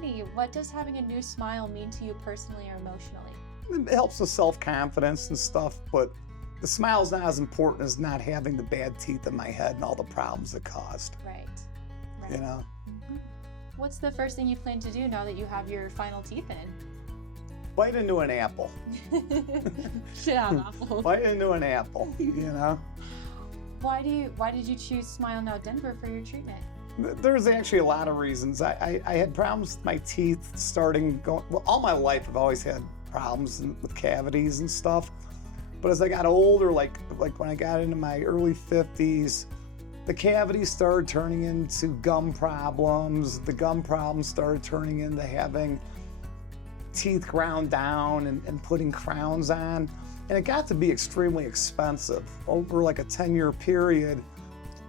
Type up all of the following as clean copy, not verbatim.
me, what does having a new smile mean to you personally or emotionally? It helps with self-confidence and stuff, but the smile's not as important as not having the bad teeth in my head and all the problems it caused. Right. You know? What's the first thing you plan to do now that you have your final teeth in? Bite into an apple. Yeah, apple. Bite into an apple, you know? Why did you choose Smile Now Denver for your treatment? There's actually a lot of reasons. I had problems with my teeth well, all my life I've always had problems with cavities and stuff. But as I got older, like when I got into my early 50s, the cavities started turning into gum problems. The gum problems started turning into having teeth ground down and putting crowns on. And it got to be extremely expensive over like a 10-year period.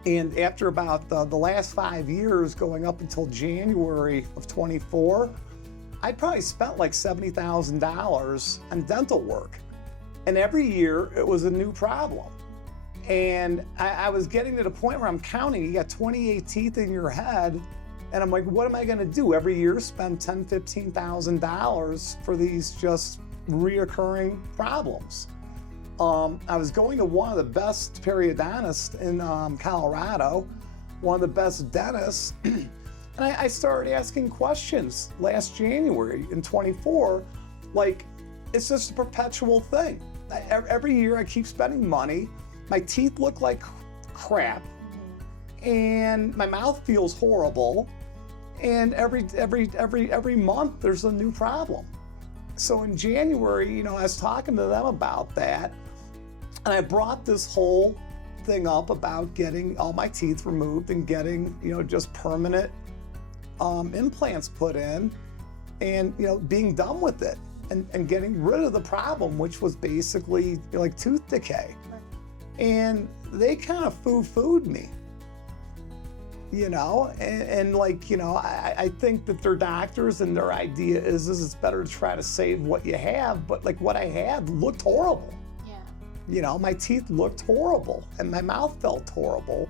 And after about the last 5 years, going up until January of 24, I probably spent like $70,000 on dental work. And every year it was a new problem. And I was getting to the point where I'm counting, you got 28 teeth in your head. And I'm like, what am I gonna do? Every year spend $10,000, $15,000 for these just reoccurring problems. I was going to one of the best periodontists in Colorado, one of the best dentists, and I started asking questions last January in 24, like, it's just a perpetual thing. Every year I keep spending money, my teeth look like crap, and my mouth feels horrible, and every month there's a new problem. So in January, you know, I was talking to them about that, and I brought this whole thing up about getting all my teeth removed and getting, you know, just permanent implants put in, and, you know, being done with it and getting rid of the problem, which was basically, you know, like tooth decay. And they kind of foo-fooed me, you know, and like, you know, I think that they're doctors and their idea is it's better to try to save what you have, but like what I had looked horrible. Yeah. You know, my teeth looked horrible and my mouth felt horrible.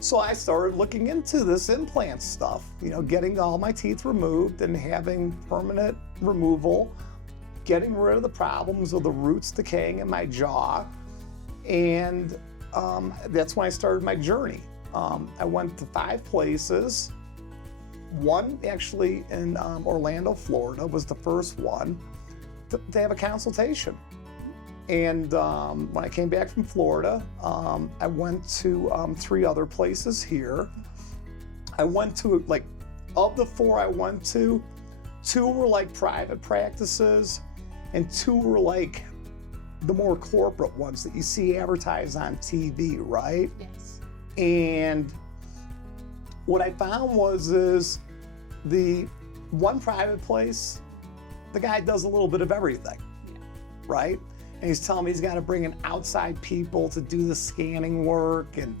So I started looking into this implant stuff, you know, getting all my teeth removed and having permanent removal, getting rid of the problems of the roots decaying in my jaw. And that's when I started my journey. I went to 5 places. One actually in Orlando, Florida was the first one to have a consultation. And when I came back from Florida, I went to 3 other places here. I went to, like, of the 4 I went to, 2 were like private practices and 2 were like the more corporate ones that you see advertised on TV, right? Yes. And what I found is the one private place, the guy does a little bit of everything, right? And he's telling me he's got to bring in outside people to do the scanning work, and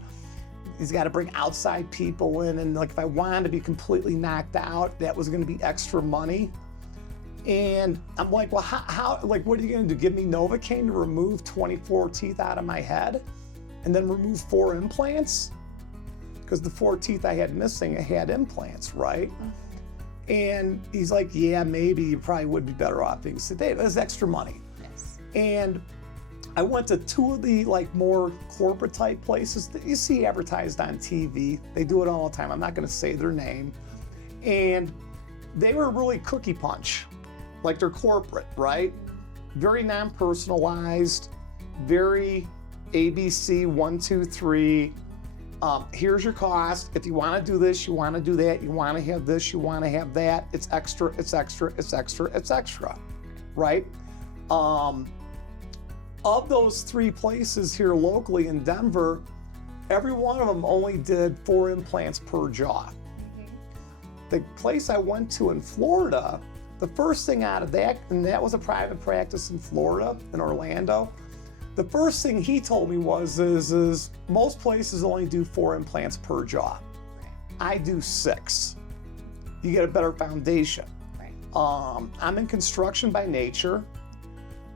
he's got to bring outside people in, and like if I wanted to be completely knocked out, that was going to be extra money. And I'm like, well, how, like, what are you going to do? Give me Novocaine to remove 24 teeth out of my head and then remove 4 implants? Because the 4 teeth I had missing, I had implants, right? And he's like, yeah, maybe you probably would be better off being sedated. That's extra money. Yes. And I went to 2 of the like more corporate type places that you see advertised on TV. They do it all the time. I'm not going to say their name. And they were really cookie punch. Like they're corporate, right? Very non-personalized, very ABC 1, 2, 3. Here's your cost. If you want to do this, you want to do that, you want to have this, you want to have that. It's extra, it's extra, it's extra, it's extra, right? Of those 3 places here locally in Denver, every one of them only did 4 implants per jaw. The place I went to in Florida, the first thing out of that, and that was a private practice in Florida, in Orlando, the first thing he told me is most places only do 4 implants per jaw. I do 6. You get a better foundation. I'm in construction by nature.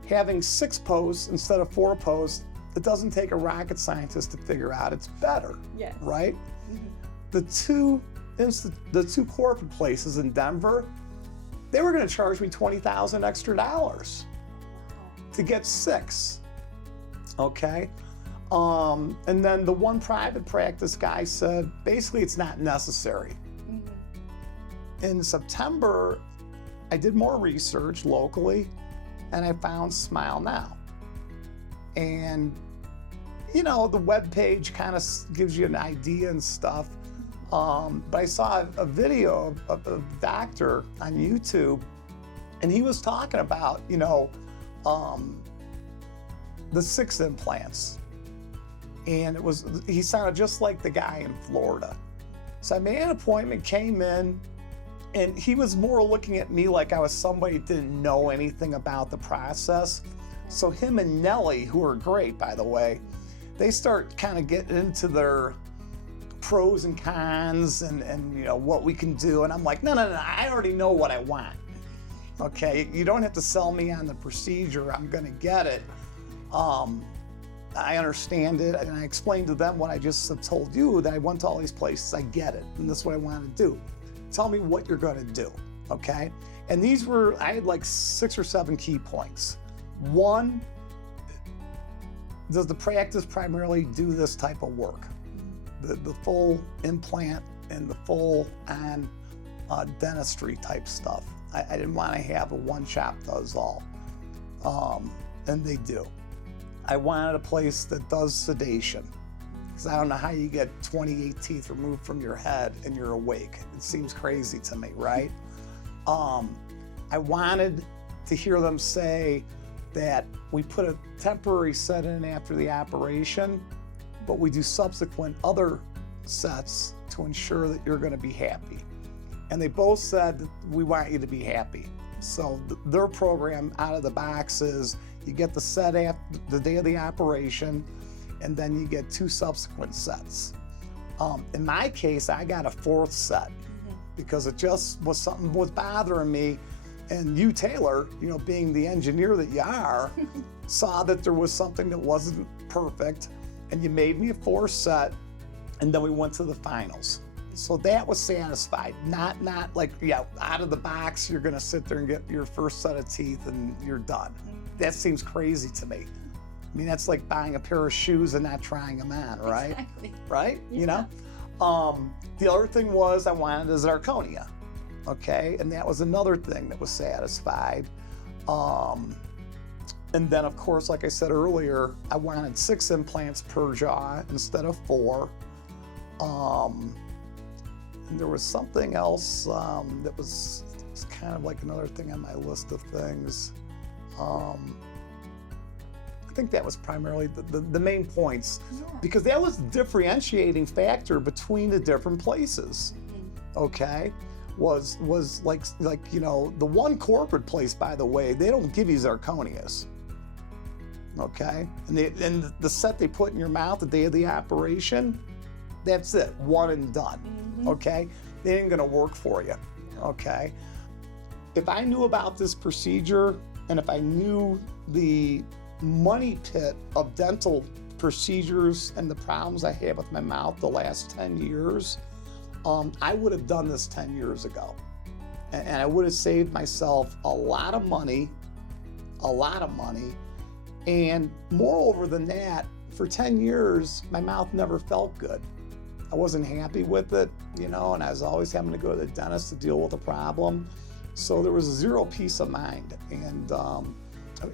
Having 6 posts instead of 4 posts, it doesn't take a rocket scientist to figure out it's better, Yes. right? The 2 the two corporate places in Denver, they were going to charge me $20,000 extra to get 6. Okay. And then the one private practice guy said, basically, it's not necessary. In September, I did more research locally, and I found Smile Now. And, you know, the webpage kind of gives you an idea and stuff. But I saw a video of a doctor on YouTube, and he was talking about, you know, the 6 implants. And he sounded just like the guy in Florida. So I made an appointment, came in, and he was more looking at me like I was somebody that didn't know anything about the process. So him and Nellie, who are great, by the way, they start kind of getting into their pros and cons and you know, what we can do. And I'm like, no, I already know what I want. Okay, you don't have to sell me on the procedure. I'm gonna get it. I understand it, and I explained to them what I just have told you, that I went to all these places. I get it, and this is what I want to do. Tell me what you're going to do, okay? And I had like 6 or 7 key points. 1, does the practice primarily do this type of work? The full implant and the full on dentistry type stuff. I didn't want to have a one shop does all, and they do. I wanted a place that does sedation, because I don't know how you get 28 teeth removed from your head and you're awake. It seems crazy to me, right? I wanted to hear them say that we put a temporary set in after the operation, but we do subsequent other sets to ensure that you're going to be happy. And they both said that we want you to be happy. So their program out of the box is you get the set after the day of the operation, and then you get 2 subsequent sets. In my case, I got a 4th set because it just was something was bothering me. And you, Taylor, you know, being the engineer that you are, saw that there was something that wasn't perfect, and you made me a 4th set, and then we went to the finals. So that was satisfied. Not like, yeah, out of the box, you're gonna sit there and get your first set of teeth and you're done. That seems crazy to me. I mean, that's like buying a pair of shoes and not trying them on, right? Exactly. Right? Yeah. You know? The other thing was I wanted a Zirconia, okay? And that was another thing that was satisfied. And then, of course, like I said earlier, I wanted 6 implants per jaw instead of 4. And there was something else that was kind of like another thing on my list of things. I think that was primarily the main points, because that was the differentiating factor between the different places. Okay, was like you know, the one corporate place, by the way, they don't give you zirconias. Okay, and the set they put in your mouth the day of the operation, that's it, one and done. Okay, they ain't gonna work for you. Okay, if I knew about this procedure, and if I knew the money pit of dental procedures and the problems I had with my mouth the last 10 years, I would have done this 10 years ago. And I would have saved myself a lot of money. And moreover than that, for 10 years, my mouth never felt good. I wasn't happy with it, you know, and I was always having to go to the dentist to deal with a problem. So there was 0 peace of mind. And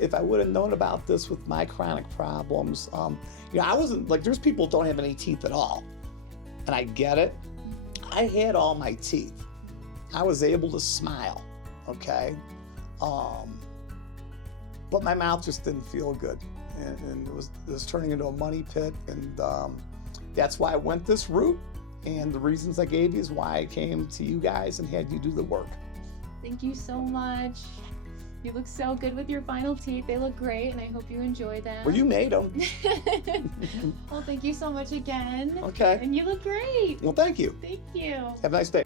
if I would have known about this with my chronic problems, you know, I wasn't like, there's people who don't have any teeth at all. And I get it. I had all my teeth. I was able to smile, okay? But my mouth just didn't feel good. And it was turning into a money pit. And that's why I went this route. And the reasons I gave you is why I came to you guys and had you do the work. Thank you so much. You look so good with your final teeth. They look great, and I hope you enjoy them. Well, you made them. Well, thank you so much again. Okay. And you look great. Well, thank you. Thank you. Have a nice day.